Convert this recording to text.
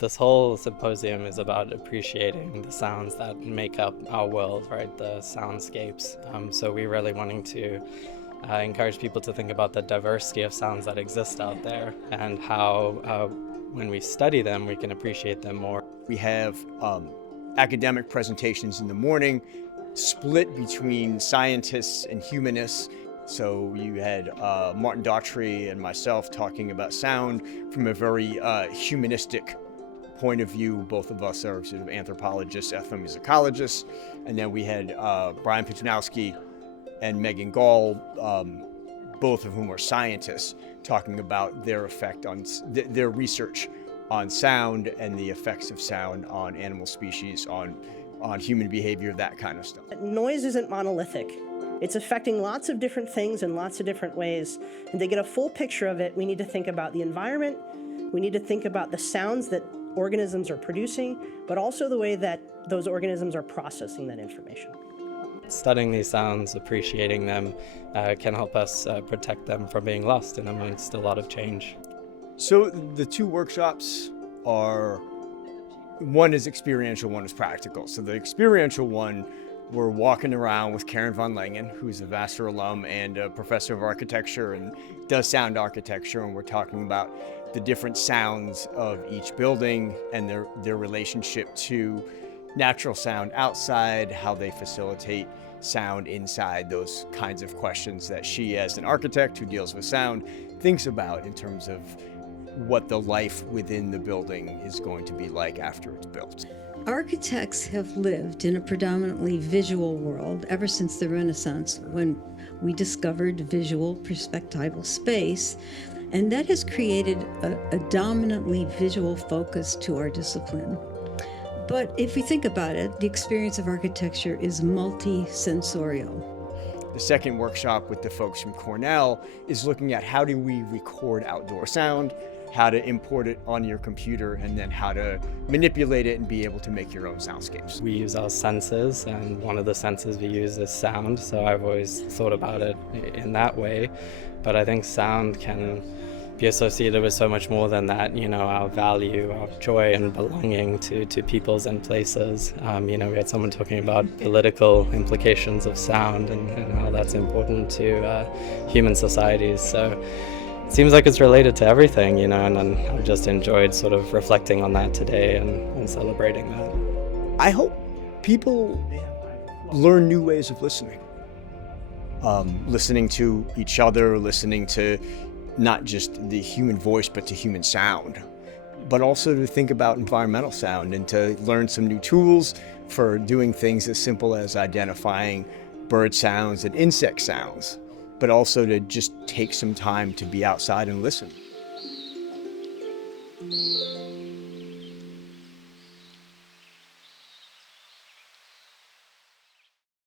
This whole symposium is about appreciating the sounds that make up our world, right? The soundscapes. So we're really wanting to encourage people to think about the diversity of sounds that exist out there and how when we study them, we can appreciate them more. We have academic presentations in the morning, split between scientists and humanists. So you had Martin Daughtry and myself talking about sound from a very humanistic point of view. Both of us are sort of anthropologists, ethnomusicologists. And then we had Brian Puchanowski and Megan Gall, both of whom are scientists, talking about their effect on their research on sound and the effects of sound on animal species, on human behavior, that kind of stuff. Noise isn't monolithic. It's affecting lots of different things in lots of different ways. And to get a full picture of it, we need to think about the environment. We need to think about the sounds that organisms are producing, but also the way that those organisms are processing that information. Studying these sounds, appreciating them, can help us protect them from being lost in amongst a lot of change. So the two workshops are, one is experiential, one is practical. So the experiential one, we're walking around with Karen von Langen, who's a Vassar alum and a professor of architecture and does sound architecture, and we're talking about the different sounds of each building and their relationship to natural sound outside, how they facilitate sound inside, those kinds of questions that she, as an architect who deals with sound, thinks about in terms of what the life within the building is going to be like after it's built. Architects have lived in a predominantly visual world ever since the Renaissance, when we discovered visual perspectival space, and that has created a dominantly visual focus to our discipline. But if we think about it, the experience of architecture is multi-sensorial. The second workshop with the folks from Cornell is looking at how do we record outdoor sound, how to import it on your computer, and then how to manipulate it and be able to make your own soundscapes. We use our senses, and one of the senses we use is sound, so I've always thought about it in that way. But I think sound can be associated with so much more than that, our value, our joy and belonging to peoples and places. We had someone talking about political implications of sound and how that's important to human societies. So it seems like it's related to everything, and I've just enjoyed sort of reflecting on that today and celebrating that. I hope people learn new ways of listening. Listening to each other, listening to not just the human voice, but to human sound, but also to think about environmental sound and to learn some new tools for doing things as simple as identifying bird sounds and insect sounds, but also to just take some time to be outside and listen.